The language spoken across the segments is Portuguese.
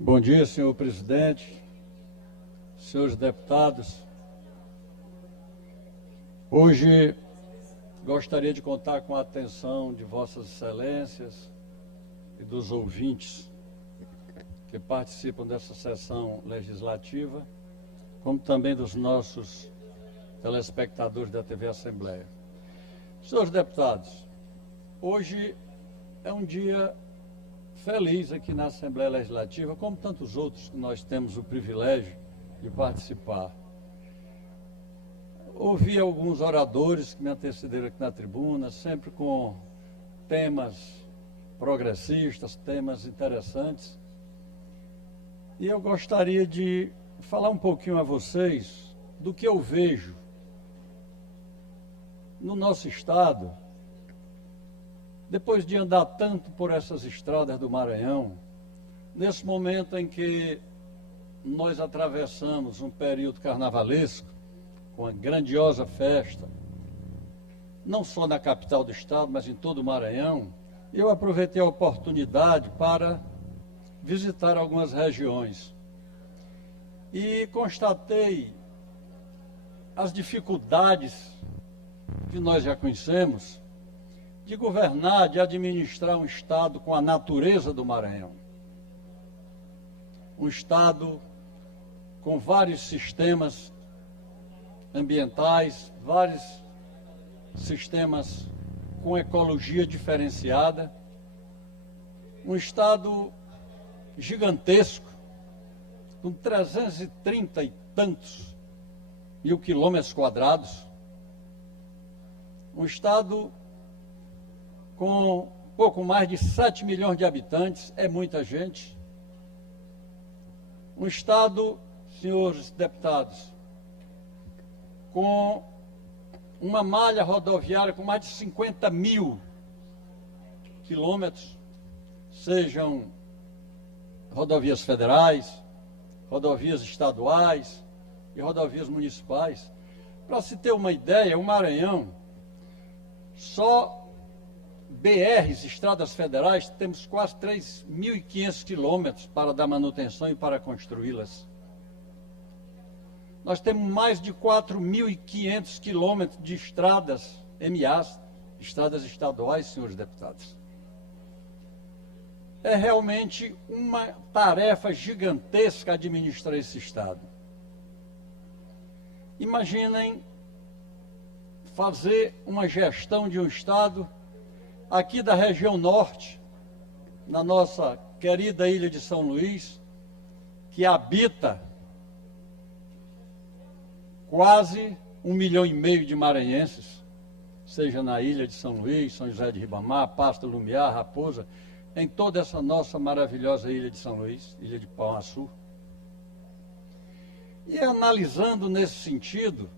Bom dia, senhor presidente, senhores deputados. Hoje gostaria de contar com a atenção de vossas excelências e dos ouvintes que participam dessa sessão legislativa, como também dos nossos telespectadores da TV Assembleia. Senhores deputados, hoje é um dia feliz aqui na Assembleia Legislativa, como tantos outros que nós temos o privilégio de participar. Ouvi alguns oradores que me antecederam aqui na tribuna, sempre com temas progressistas, temas interessantes. E eu gostaria de falar um pouquinho a vocês do que eu vejo no nosso estado, depois de andar tanto por essas estradas do Maranhão, nesse momento em que nós atravessamos um período carnavalesco, com uma grandiosa festa, não só na capital do estado, mas em todo o Maranhão, eu aproveitei a oportunidade para visitar algumas regiões e constatei as dificuldades que nós já conhecemos de governar, de administrar um estado com a natureza do Maranhão. Um estado com vários sistemas ambientais, vários sistemas com ecologia diferenciada, um estado gigantesco, com 330 e tantos mil quilômetros quadrados, um estado com pouco mais de 7 milhões de habitantes, é muita gente. Um estado, senhores deputados, com uma malha rodoviária com mais de 50 mil quilômetros, sejam rodovias federais, rodovias estaduais e rodovias municipais. Para se ter uma ideia, o Maranhão, só BRs, estradas federais, temos quase 3.500 quilômetros para dar manutenção e para construí-las. Nós temos mais de 4.500 quilômetros de estradas MAs, estradas estaduais, senhores deputados. É realmente uma tarefa gigantesca administrar esse estado. Imaginem fazer uma gestão de um estado aqui da região norte, na nossa querida ilha de São Luís, que habita quase 1,5 milhão de maranhenses, seja na ilha de São Luís, São José de Ribamar, Pasto, Lumiar, Raposa, em toda essa nossa maravilhosa ilha de São Luís, ilha de Pão Açu. E analisando nesse sentido,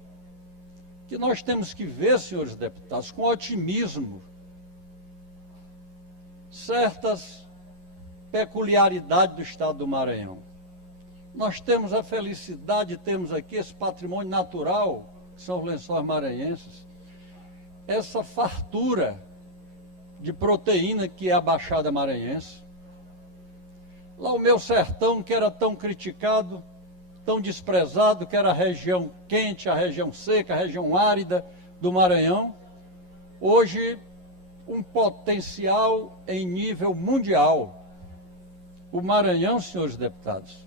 que nós temos que ver, senhores deputados, com otimismo, certas peculiaridades do estado do Maranhão. Nós temos a felicidade de termos aqui esse patrimônio natural, que são os lençóis maranhenses, essa fartura de proteína que é a Baixada Maranhense. Lá o meu sertão, que era tão criticado, tão desprezado, que era a região quente, a região seca, a região árida do Maranhão, hoje um potencial em nível mundial. O Maranhão, senhores deputados,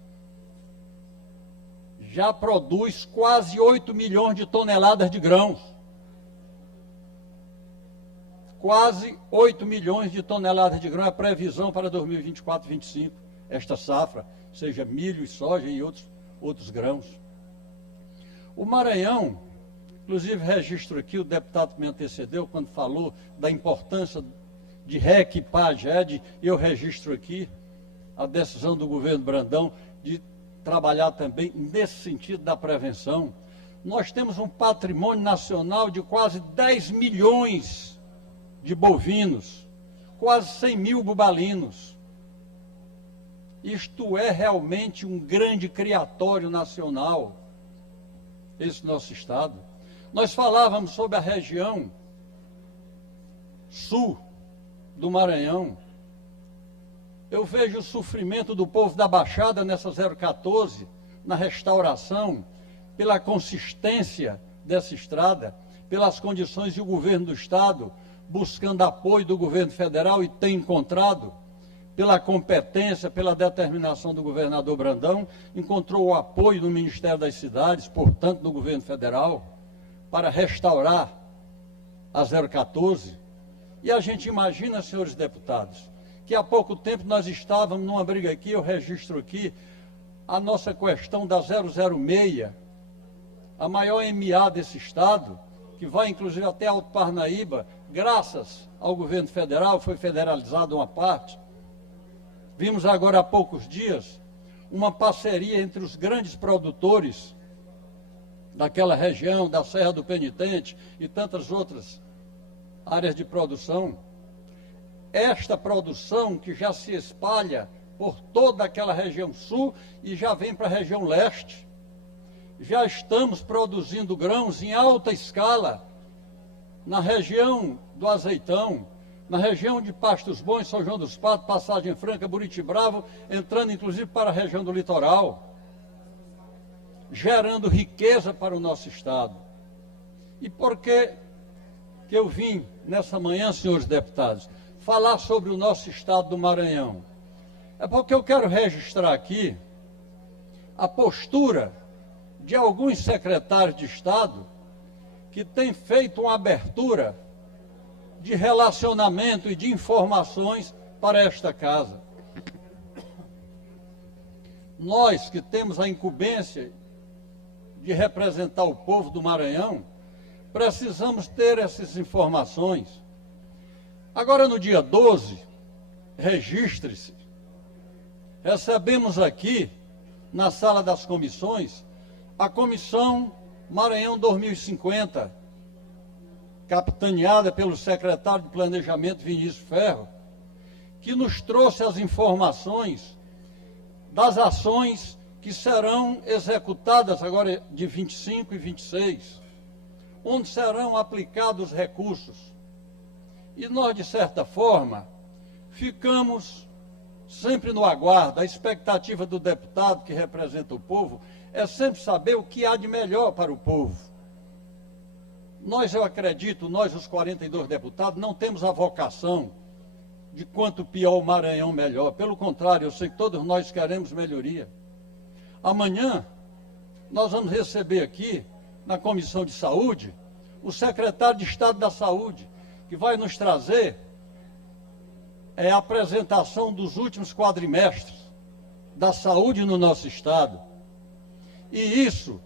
já produz quase 8 milhões de toneladas de grãos. Quase 8 milhões de toneladas de grão é a previsão para 2024-25, esta safra, seja milho e soja e outros grãos. O Maranhão, inclusive registro aqui, o deputado que me antecedeu, quando falou da importância de reequipar a GED, eu registro aqui a decisão do governo Brandão de trabalhar também nesse sentido da prevenção. Nós temos um patrimônio nacional de quase 10 milhões de bovinos, quase 100 mil bubalinos. Isto é realmente um grande criatório nacional, esse nosso estado. Nós falávamos sobre a região sul do Maranhão. Eu vejo o sofrimento do povo da Baixada nessa 014, na restauração, pela consistência dessa estrada, pelas condições de o governo do Estado, buscando apoio do governo federal e tem encontrado, pela competência, pela determinação do governador Brandão, encontrou o apoio do Ministério das Cidades, portanto do governo federal, para restaurar a 014. E a gente imagina, senhores deputados, que há pouco tempo nós estávamos numa briga aqui, eu registro aqui, a nossa questão da 006, a maior MA desse estado, que vai inclusive até Alto Parnaíba, graças ao governo federal, foi federalizada uma parte. Vimos agora há poucos dias uma parceria entre os grandes produtores daquela região, da Serra do Penitente e tantas outras áreas de produção. Esta produção que já se espalha por toda aquela região sul e já vem para a região leste. Já estamos produzindo grãos em alta escala na região do Azeitão, na região de Pastos Bons, São João dos Patos, Passagem Franca, Buriti Bravo, entrando inclusive para a região do litoral, gerando riqueza para o nosso estado. E por que eu vim nessa manhã, senhores deputados, falar sobre o nosso estado do Maranhão? É porque eu quero registrar aqui a postura de alguns secretários de Estado que têm feito uma abertura de relacionamento e de informações para esta casa. Nós que temos a incumbência de representar o povo do Maranhão, precisamos ter essas informações. Agora, no dia 12, registre-se, recebemos aqui, na sala das comissões, a Comissão Maranhão 2050, capitaneada pelo secretário de Planejamento, Vinícius Ferro, que nos trouxe as informações das ações que serão executadas agora de 25 e 26, onde serão aplicados recursos. E nós, de certa forma, ficamos sempre no aguardo. A expectativa do deputado que representa o povo é sempre saber o que há de melhor para o povo. Nós, eu acredito, nós os 42 deputados, não temos a vocação de quanto pior o Maranhão, melhor. Pelo contrário, eu sei que todos nós queremos melhoria. Amanhã, nós vamos receber aqui, na Comissão de Saúde, o secretário de Estado da Saúde, que vai nos trazer a apresentação dos últimos quadrimestres da saúde no nosso estado. E isso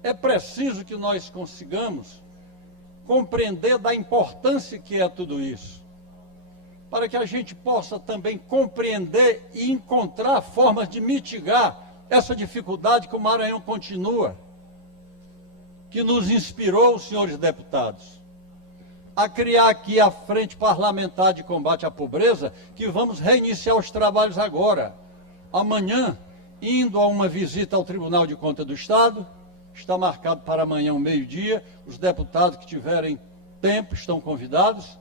é preciso que nós consigamos compreender da importância que é tudo isso, para que a gente possa também compreender e encontrar formas de mitigar essa dificuldade que o Maranhão continua, que nos inspirou, senhores deputados, a criar aqui a Frente Parlamentar de Combate à Pobreza, que vamos reiniciar os trabalhos agora. Amanhã, indo a uma visita ao Tribunal de Contas do Estado, está marcado para amanhã, ao meio-dia, os deputados que tiverem tempo estão convidados,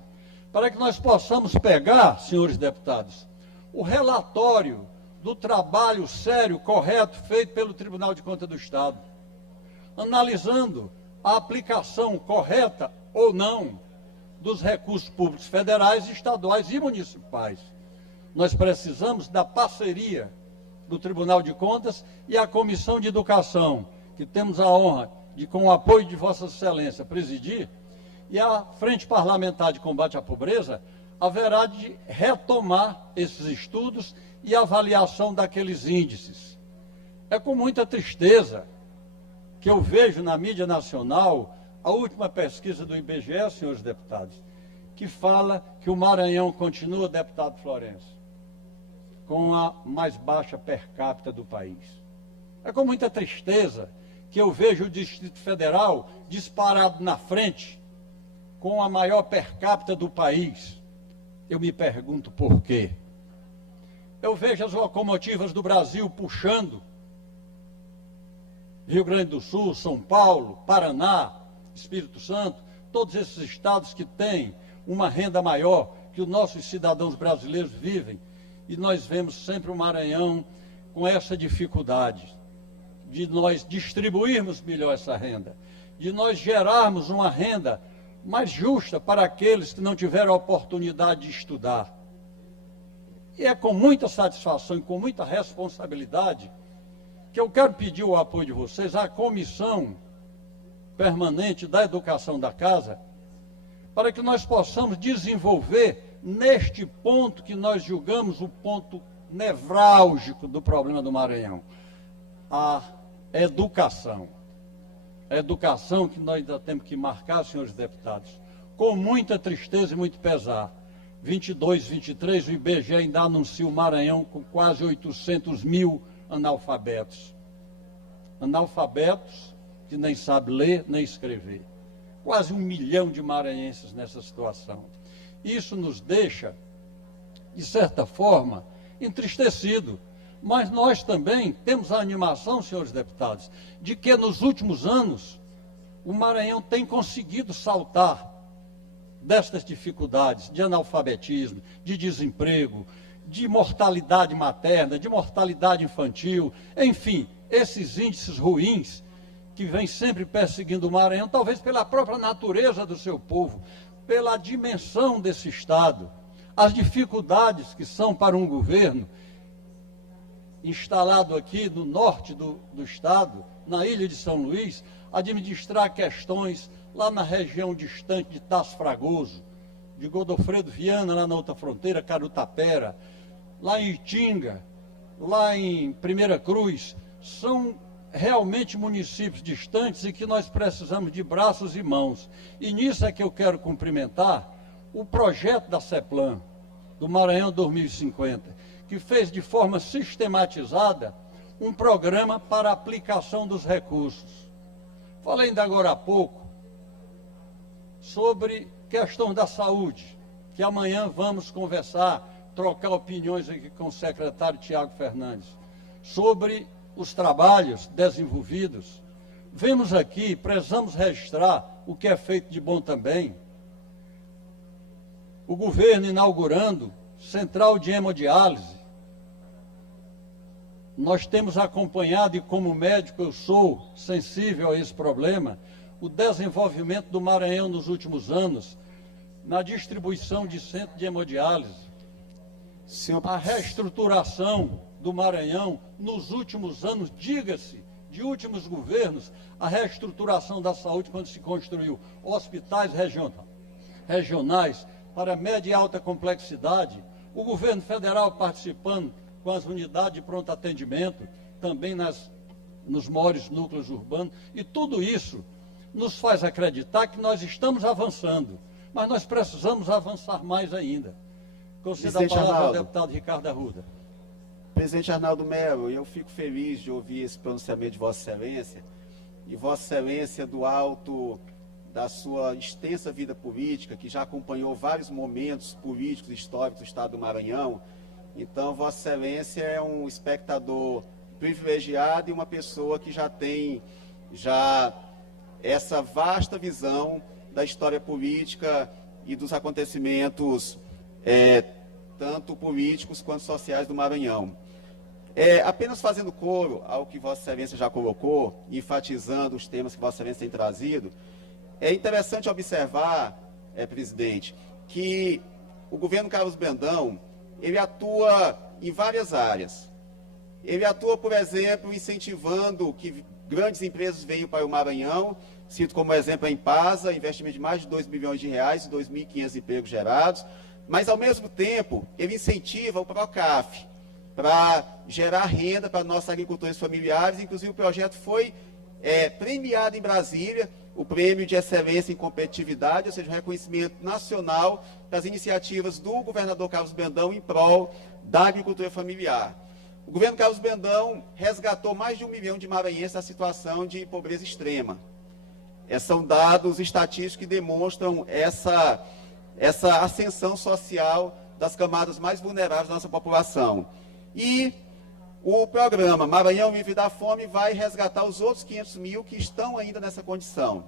para que nós possamos pegar, senhores deputados, o relatório do trabalho sério, correto, feito pelo Tribunal de Contas do Estado, analisando a aplicação correta ou não dos recursos públicos federais, estaduais e municipais. Nós precisamos da parceria do Tribunal de Contas e a Comissão de Educação, que temos a honra de, com o apoio de Vossa Excelência, presidir, e a Frente Parlamentar de Combate à Pobreza, haverá de retomar esses estudos e avaliação daqueles índices. É com muita tristeza que eu vejo na mídia nacional a última pesquisa do IBGE, senhores deputados, que fala que o Maranhão continua, deputado Florencio, com a mais baixa per capita do país. É com muita tristeza que eu vejo o Distrito Federal disparado na frente, com a maior per capita do país. Eu me pergunto por quê. Eu vejo as locomotivas do Brasil puxando Rio Grande do Sul, São Paulo, Paraná, Espírito Santo, todos esses estados que têm uma renda maior que os nossos cidadãos brasileiros vivem. E nós vemos sempre o Maranhão com essa dificuldade de nós distribuirmos melhor essa renda, de nós gerarmos uma renda mais justa para aqueles que não tiveram a oportunidade de estudar. E é com muita satisfação e com muita responsabilidade que eu quero pedir o apoio de vocês à Comissão Permanente da Educação da Casa, para que nós possamos desenvolver neste ponto que nós julgamos o ponto nevrálgico do problema do Maranhão, a educação. A educação que nós ainda temos que marcar, senhores deputados, com muita tristeza e muito pesar. 22, 23, o IBGE ainda anuncia o Maranhão com quase 800 mil analfabetos. Analfabetos que nem sabem ler nem escrever. Quase 1 milhão de maranhenses nessa situação. Isso nos deixa, de certa forma, entristecido. Mas nós também temos a animação, senhores deputados, de que nos últimos anos o Maranhão tem conseguido saltar destas dificuldades de analfabetismo, de desemprego, de mortalidade materna, de mortalidade infantil, enfim, esses índices ruins que vêm sempre perseguindo o Maranhão, talvez pela própria natureza do seu povo, pela dimensão desse Estado, as dificuldades que são para um governo instalado aqui no norte do Estado, na ilha de São Luís, administrar questões lá na região distante de Tasso Fragoso, de Godofredo Viana, lá na outra fronteira, Carutapera, lá em Itinga, lá em Primeira Cruz, são realmente municípios distantes e que nós precisamos de braços e mãos. E nisso é que eu quero cumprimentar o projeto da CEPLAN, do Maranhão 2050, que fez de forma sistematizada um programa para a aplicação dos recursos. Falei ainda agora há pouco sobre questão da saúde, que amanhã vamos conversar, trocar opiniões aqui com o secretário Tiago Fernandes, sobre os trabalhos desenvolvidos. Vemos aqui, precisamos registrar o que é feito de bom também. O governo inaugurando central de hemodiálise. Nós temos acompanhado, e como médico eu sou sensível a esse problema, o desenvolvimento do Maranhão nos últimos anos, na distribuição de centro de hemodiálise. A reestruturação do Maranhão nos últimos anos, diga-se, de últimos governos, a reestruturação da saúde quando se construiu hospitais regionais para média e alta complexidade, o governo federal participando com as unidades de pronto atendimento, também nos maiores núcleos urbanos, e tudo isso nos faz acreditar que nós estamos avançando, mas nós precisamos avançar mais ainda. Concedo a palavra ao deputado Ricardo Arruda. Presidente Arnaldo Melo, eu fico feliz de ouvir esse pronunciamento de Vossa Excelência, e Vossa Excelência, do alto da sua extensa vida política, que já acompanhou vários momentos políticos e históricos do Estado do Maranhão. Então, Vossa Excelência é um espectador privilegiado e uma pessoa que já tem essa vasta visão da história política e dos acontecimentos, tanto políticos quanto sociais do Maranhão. Apenas fazendo coro ao que Vossa Excelência já colocou, enfatizando os temas que Vossa Excelência tem trazido, é interessante observar, presidente, que o governo Carlos Brandão, ele atua em várias áreas. Ele atua, por exemplo, incentivando que grandes empresas venham para o Maranhão. Cito como exemplo a Impasa, investimento de mais de 2 bilhões de reais e 2.500 empregos gerados. Mas, ao mesmo tempo, ele incentiva o Procaf para gerar renda para nossos agricultores familiares. Inclusive, o projeto foi premiado em Brasília, o Prêmio de Excelência em Competitividade, ou seja, um reconhecimento nacional das iniciativas do governador Carlos Brandão em prol da agricultura familiar. O governo Carlos Brandão resgatou mais de 1 milhão de maranhenses da situação de pobreza extrema. São dados estatísticos que demonstram essa ascensão social das camadas mais vulneráveis da nossa população. E o programa Maranhão Livre da Fome vai resgatar os outros 500 mil que estão ainda nessa condição.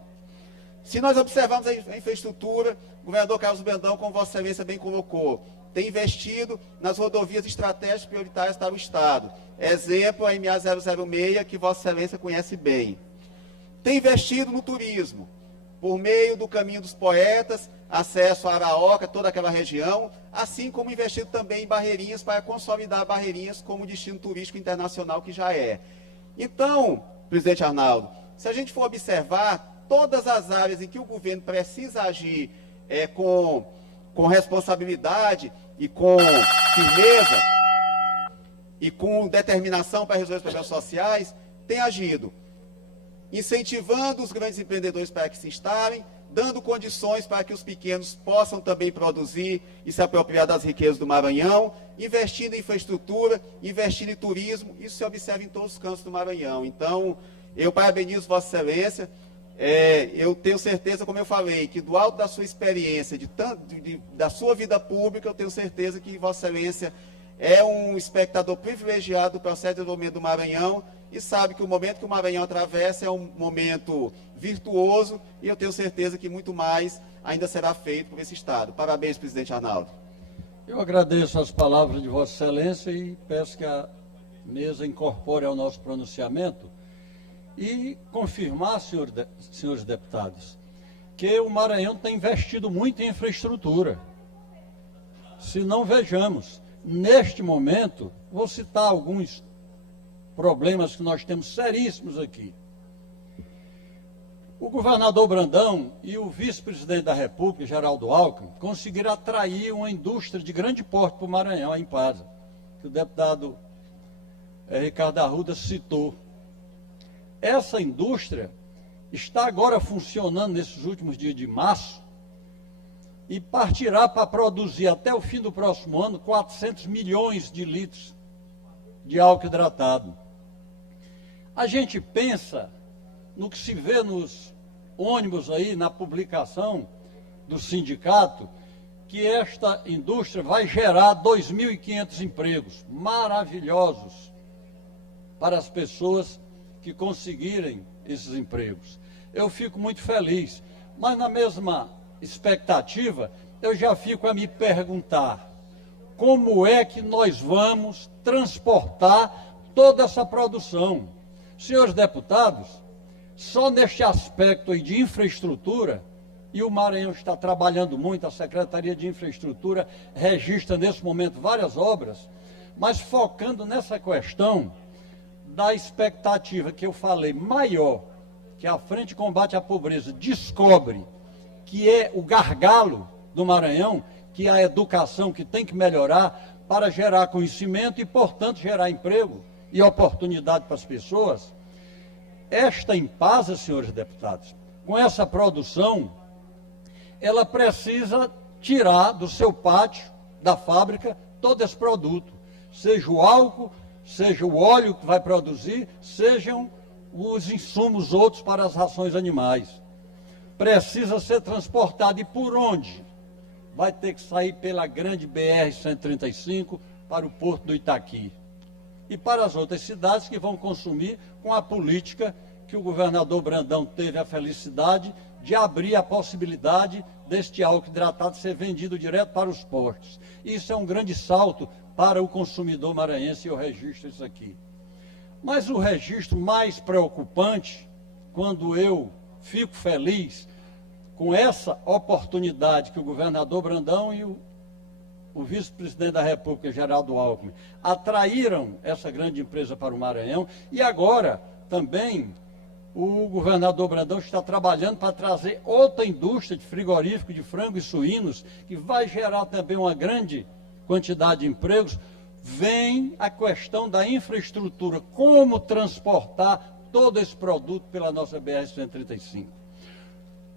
Se nós observarmos a infraestrutura, o governador Carlos Brandão, como Vossa Excelência bem colocou, tem investido nas rodovias estratégicas prioritárias para o Estado. Exemplo, a MA 006, que Vossa Excelência conhece bem. Tem investido no turismo, por meio do Caminho dos Poetas, acesso a Araoca, toda aquela região, assim como investido também em Barreirinhas, para consolidar Barreirinhas como destino turístico internacional que já é. Então, presidente Arnaldo, se a gente for observar todas as áreas em que o governo precisa agir com responsabilidade e com firmeza e com determinação para resolver os problemas sociais, tem agido, incentivando os grandes empreendedores para que se instalem, dando condições para que os pequenos possam também produzir e se apropriar das riquezas do Maranhão, investindo em infraestrutura, investindo em turismo, isso se observa em todos os cantos do Maranhão. Então, eu parabenizo Vossa Excelência, eu tenho certeza, como eu falei, que do alto da sua experiência, da sua vida pública, eu tenho certeza que Vossa Excelência é um espectador privilegiado do processo de desenvolvimento do Maranhão e sabe que o momento que o Maranhão atravessa é um momento virtuoso e eu tenho certeza que muito mais ainda será feito por esse Estado. Parabéns, presidente Arnaldo. Eu agradeço as palavras de Vossa Excelência e peço que a mesa incorpore ao nosso pronunciamento e confirmar, senhores deputados, que o Maranhão tem investido muito em infraestrutura. Se não, vejamos, neste momento, vou citar alguns problemas que nós temos seríssimos aqui. O governador Brandão e o vice-presidente da República, Geraldo Alckmin, conseguiram atrair uma indústria de grande porte para o Maranhão, a Impasa, que o deputado Ricardo Arruda citou. Essa indústria está agora funcionando nesses últimos dias de março e partirá para produzir até o fim do próximo ano 400 milhões de litros de álcool hidratado. A gente pensa no que se vê nos ônibus aí, na publicação do sindicato, que esta indústria vai gerar 2.500 empregos maravilhosos para as pessoas que conseguirem esses empregos. Eu fico muito feliz, mas na mesma expectativa, eu já fico a me perguntar como é que nós vamos transportar toda essa produção. Senhores deputados, só neste aspecto aí de infraestrutura, e o Maranhão está trabalhando muito, a Secretaria de Infraestrutura registra nesse momento várias obras, mas focando nessa questão da expectativa que eu falei maior, que a Frente de Combate à Pobreza descobre que é o gargalo do Maranhão, que é a educação que tem que melhorar para gerar conhecimento e, portanto, gerar emprego e oportunidade para as pessoas. Esta Impasa, senhores deputados, com essa produção, ela precisa tirar do seu pátio, da fábrica, todo esse produto, seja o álcool, seja o óleo que vai produzir, sejam os insumos outros para as rações animais. Precisa ser transportado. E por onde? Vai ter que sair pela grande BR-135 para o Porto do Itaqui. E para as outras cidades que vão consumir com a política que o governador Brandão teve a felicidade de abrir a possibilidade deste álcool hidratado ser vendido direto para os portos. Isso é um grande salto para o consumidor maranhense e eu registro isso aqui. Mas o registro mais preocupante, quando eu fico feliz com essa oportunidade que o governador Brandão e o vice-presidente da República, Geraldo Alckmin, atraíram essa grande empresa para o Maranhão e agora também o governador Brandão está trabalhando para trazer outra indústria de frigorífico de frango e suínos, que vai gerar também uma grande quantidade de empregos. Vem a questão da infraestrutura, como transportar todo esse produto pela nossa BR-135.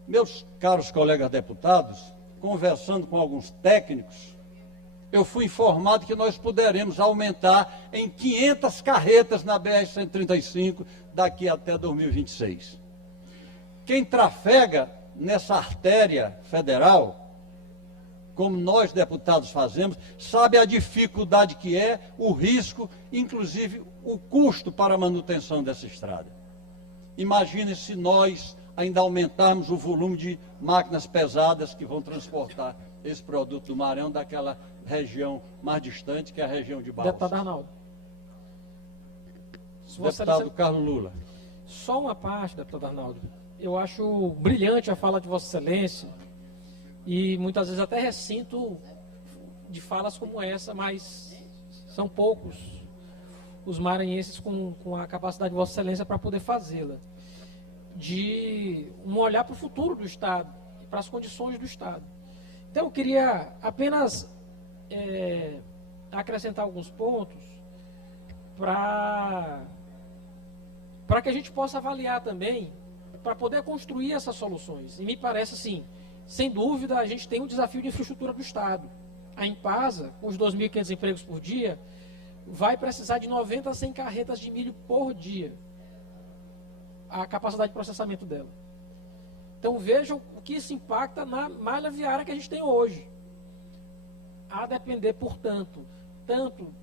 Meus caros colegas deputados, conversando com alguns técnicos, eu fui informado que nós poderemos aumentar em 500 carretas na BR-135 daqui até 2026. Quem trafega nessa artéria federal, como nós deputados fazemos, sabe a dificuldade que é, o risco, inclusive o custo para a manutenção dessa estrada. Imagine se nós ainda aumentarmos o volume de máquinas pesadas que vão transportar esse produto do Maranhão daquela região mais distante, que é a região de Balsas. Deputado Arnaldo. Deputado Carlos Lula. Só uma parte, deputado Arnaldo. Eu acho brilhante a fala de Vossa Excelência e muitas vezes até ressinto de falas como essa, mas são poucos os maranhenses com a capacidade de Vossa Excelência para poder fazê-la. De um olhar para o futuro do Estado, para as condições do Estado. Então, eu queria apenas acrescentar alguns pontos para que a gente possa avaliar também, para poder construir essas soluções. E me parece assim, sem dúvida, a gente tem um desafio de infraestrutura do Estado. A Impasa, com os 2.500 empregos por dia, vai precisar de 90 a 100 carretas de milho por dia. A capacidade de processamento dela. Então vejam o que isso impacta na malha viária que a gente tem hoje. A depender, portanto, tanto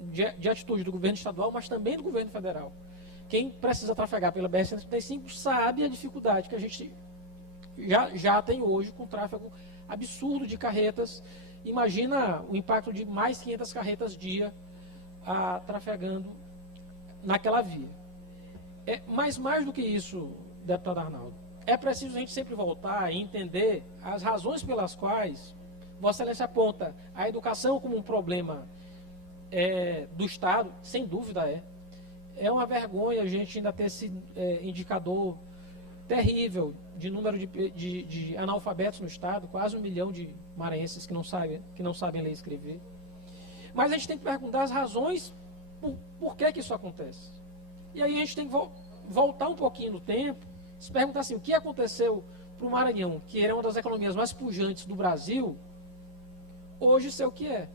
de atitude do governo estadual, mas também do governo federal. Quem precisa trafegar pela BR-135 sabe a dificuldade que a gente já tem hoje com o tráfego absurdo de carretas. Imagina o impacto de mais 500 carretas dia trafegando naquela via. Mas mais do que isso, deputado Arnaldo, é preciso a gente sempre voltar e entender as razões pelas quais Vossa Excelência aponta a educação como um problema do Estado, sem dúvida é uma vergonha a gente ainda ter esse indicador terrível de número de analfabetos no Estado, quase 1 milhão de maranhenses que não sabem ler e escrever. Mas a gente tem que perguntar as razões por que isso acontece. E aí a gente tem que voltar um pouquinho no tempo, se perguntar assim, o que aconteceu para o Maranhão, que era uma das economias mais pujantes do Brasil, hoje ser o que é.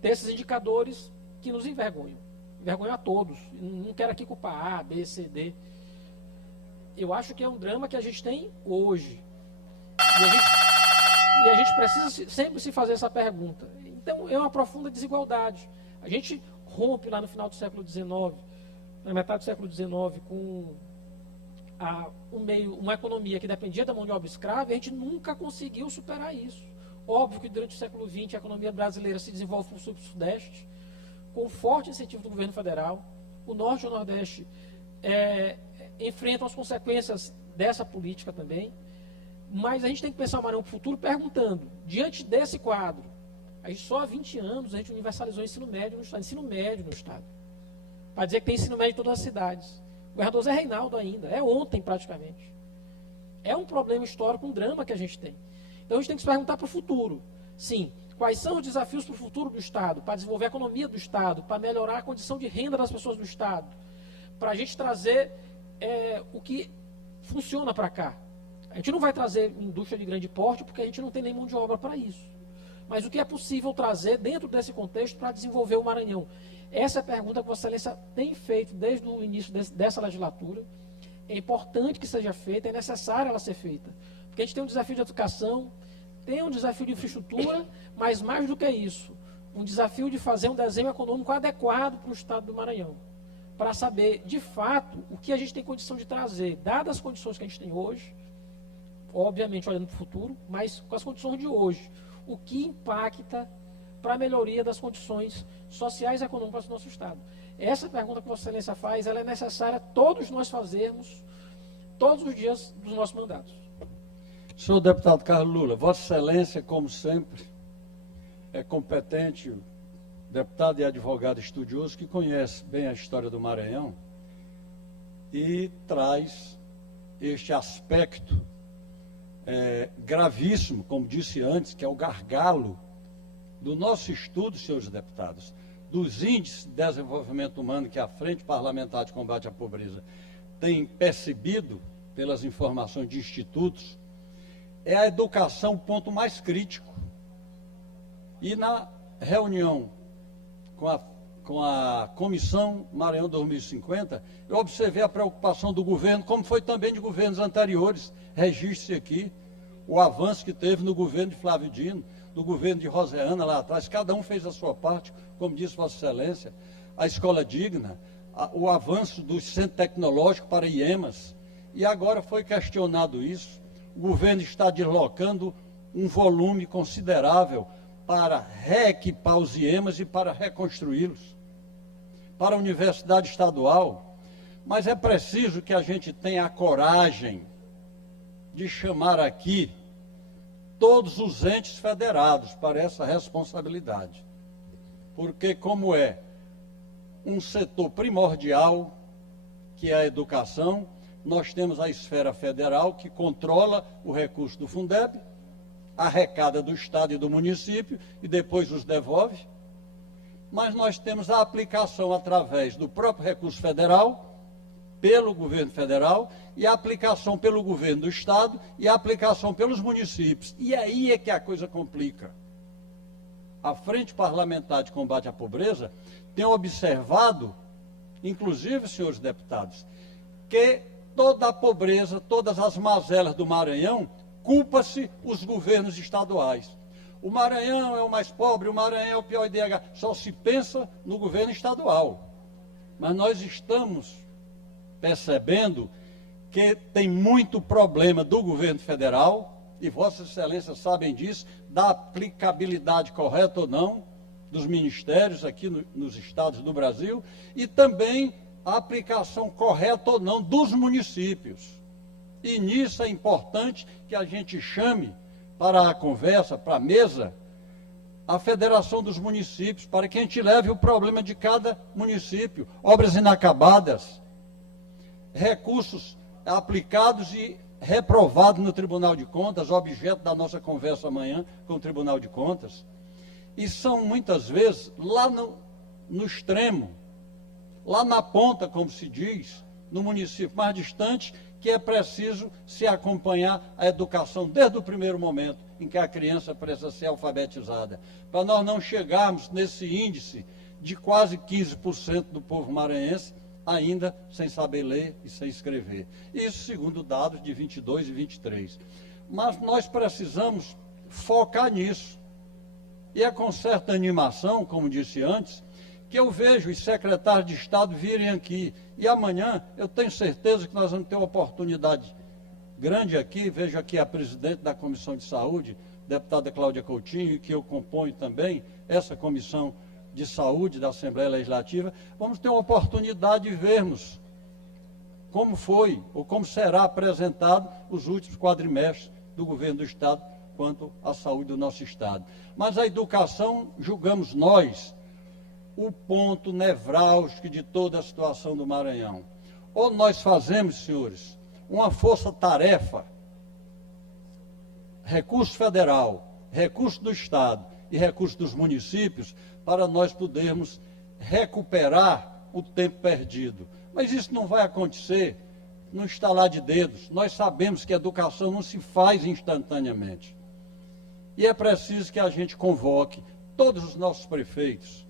Ter esses indicadores que nos envergonham. Envergonham a todos. Não quero aqui culpar A, B, C, D. Eu acho que é um drama que a gente tem hoje. E a gente precisa sempre se fazer essa pergunta. Então, é uma profunda desigualdade. A gente rompe lá no final do século XIX, na metade do século XIX, com uma economia que dependia da mão de obra escrava, e a gente nunca conseguiu superar isso. Óbvio que durante o século XX a economia brasileira se desenvolve para o sul e sudeste, com forte incentivo do governo federal. O norte e o nordeste enfrentam as consequências dessa política também. Mas a gente tem que pensar o Maranhão para o futuro perguntando, diante desse quadro, a gente só há 20 anos a gente universalizou o ensino médio no Estado. Para dizer que tem ensino médio em todas as cidades. O governador Zé Reinaldo ainda, é ontem praticamente. É um problema histórico, um drama que a gente tem. Então a gente tem que se perguntar para o futuro. Sim, quais são os desafios para o futuro do Estado, para desenvolver a economia do Estado, para melhorar a condição de renda das pessoas do Estado, para a gente trazer o que funciona para cá. A gente não vai trazer indústria de grande porte porque a gente não tem nem mão de obra para isso. Mas o que é possível trazer dentro desse contexto para desenvolver o Maranhão? Essa é a pergunta que Vossa Excelência tem feito desde o início dessa legislatura. É importante que seja feita, é necessário ela ser feita. Porque a gente tem um desafio de educação, tem um desafio de infraestrutura, mas mais do que isso, um desafio de fazer um desenho econômico adequado para o Estado do Maranhão. Para saber, de fato, o que a gente tem condição de trazer, dadas as condições que a gente tem hoje, obviamente olhando para o futuro, mas com as condições de hoje. O que impacta para a melhoria das condições sociais e econômicas do nosso Estado? Essa pergunta que Vossa Excelência faz, ela é necessária todos nós fazermos, todos os dias dos nossos mandatos. Senhor deputado Carlos Lula, Vossa Excelência, como sempre, é competente, deputado e advogado estudioso que conhece bem a história do Maranhão e traz este aspecto gravíssimo, como disse antes, que é o gargalo do nosso estudo, senhores deputados, dos índices de desenvolvimento humano que a Frente Parlamentar de Combate à Pobreza tem percebido pelas informações de institutos, é a educação o ponto mais crítico. E na reunião com a Comissão Maranhão 2050, eu observei a preocupação do governo, como foi também de governos anteriores. Registre-se aqui o avanço que teve no governo de Flávio Dino, no governo de Roseana lá atrás. Cada um fez a sua parte, como disse Vossa Excelência, a escola digna, o avanço do centro tecnológico para IEMAS. E agora foi questionado isso. O governo está deslocando um volume considerável para reequipar os IEMAs e para reconstruí-los, para a universidade estadual, mas é preciso que a gente tenha a coragem de chamar aqui todos os entes federados para essa responsabilidade. Porque, como é um setor primordial, que é a educação, nós temos a esfera federal, que controla o recurso do Fundeb, arrecada do Estado e do município e depois os devolve. Mas nós temos a aplicação através do próprio recurso federal, pelo governo federal, e a aplicação pelo governo do Estado e a aplicação pelos municípios. E aí é que a coisa complica. A Frente Parlamentar de Combate à Pobreza tem observado, inclusive, senhores deputados, que toda a pobreza, todas as mazelas do Maranhão, culpa-se os governos estaduais. O Maranhão é o mais pobre, o Maranhão é o pior IDH. Só se pensa no governo estadual. Mas nós estamos percebendo que tem muito problema do governo federal, e Vossas Excelências sabem disso, da aplicabilidade correta ou não dos ministérios aqui nos estados do Brasil, e também a aplicação correta ou não dos municípios. E nisso é importante que a gente chame para a conversa, para a mesa, a Federação dos Municípios, para que a gente leve o problema de cada município, obras inacabadas, recursos aplicados e reprovados no Tribunal de Contas, objeto da nossa conversa amanhã com o Tribunal de Contas, e são muitas vezes lá no extremo, lá na ponta, como se diz, no município mais distante, que é preciso se acompanhar a educação desde o primeiro momento em que a criança precisa ser alfabetizada, para nós não chegarmos nesse índice de quase 15% do povo maranhense ainda sem saber ler e sem escrever. Isso segundo dados de 22 e 23. Mas nós precisamos focar nisso. E é com certa animação, como disse antes, que eu vejo os secretários de Estado virem aqui. E amanhã eu tenho certeza que nós vamos ter uma oportunidade grande aqui. Vejo aqui a presidente da Comissão de Saúde, deputada Cláudia Coutinho, que eu componho também essa Comissão de Saúde da Assembleia Legislativa. Vamos ter uma oportunidade de vermos como foi ou como será apresentado os últimos quadrimestres do governo do Estado quanto à saúde do nosso Estado. Mas a educação, julgamos nós, o ponto nevrálgico de toda a situação do Maranhão. Ou nós fazemos, senhores, uma força-tarefa, recurso federal, recurso do Estado e recurso dos municípios, para nós podermos recuperar o tempo perdido. Mas isso não vai acontecer no estalar de dedos. Nós sabemos que a educação não se faz instantaneamente. E é preciso que a gente convoque todos os nossos prefeitos,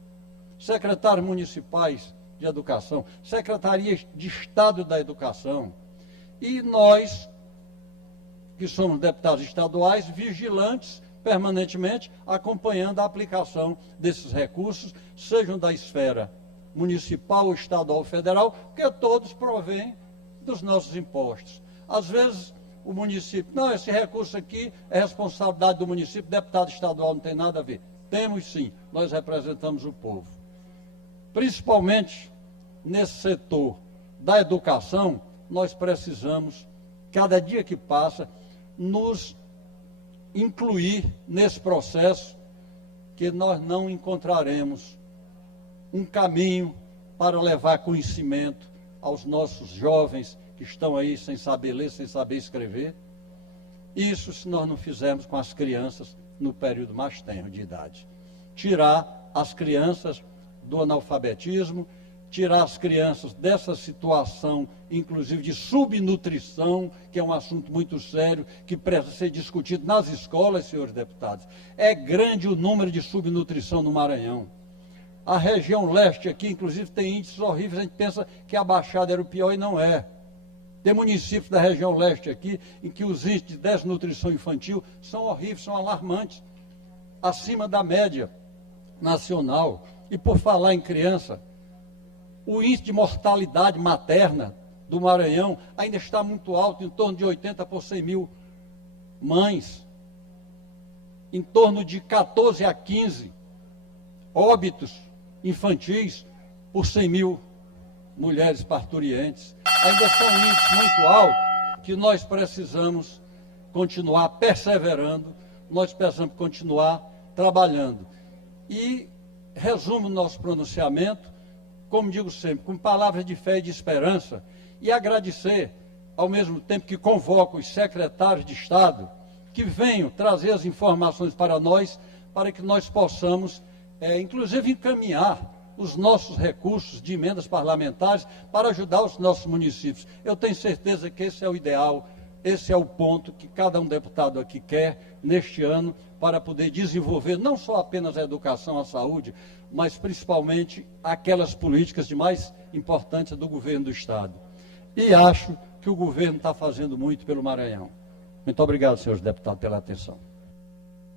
secretários municipais de educação, secretarias de Estado da Educação, e nós, que somos deputados estaduais, vigilantes permanentemente, acompanhando a aplicação desses recursos, sejam da esfera municipal, estadual ou federal, porque todos provêm dos nossos impostos. Às vezes, o município, não, esse recurso aqui é responsabilidade do município, deputado estadual não tem nada a ver. Temos sim, nós representamos o povo. Principalmente nesse setor da educação, nós precisamos, cada dia que passa, nos incluir nesse processo, que nós não encontraremos um caminho para levar conhecimento aos nossos jovens que estão aí sem saber ler, sem saber escrever. Isso se nós não fizermos com as crianças no período mais tenro de idade. Tirar as crianças do analfabetismo, tirar as crianças dessa situação, inclusive de subnutrição, que é um assunto muito sério, que precisa ser discutido nas escolas, senhores deputados. É grande o número de subnutrição no Maranhão. A região leste aqui, inclusive, tem índices horríveis. A gente pensa que a Baixada era o pior e não é. Tem municípios da região leste aqui em que os índices de desnutrição infantil são horríveis, são alarmantes, acima da média nacional. E por falar em criança, o índice de mortalidade materna do Maranhão ainda está muito alto, em torno de 80 por 100 mil mães. em torno de 14 a 15 óbitos infantis por 100 mil mulheres parturientes. Ainda são índices muito altos que nós precisamos continuar perseverando, nós precisamos continuar trabalhando. E resumo nosso pronunciamento, como digo sempre, com palavras de fé e de esperança, e agradecer, ao mesmo tempo que convoco os secretários de Estado, que venham trazer as informações para nós, para que nós possamos, inclusive, encaminhar os nossos recursos de emendas parlamentares para ajudar os nossos municípios. Eu tenho certeza que esse é o ideal, esse é o ponto que cada um deputado aqui quer neste ano para poder desenvolver não só apenas a educação, a saúde, mas principalmente aquelas políticas de mais importância do governo do Estado. E acho que o governo está fazendo muito pelo Maranhão. Muito obrigado, senhores deputados, pela atenção.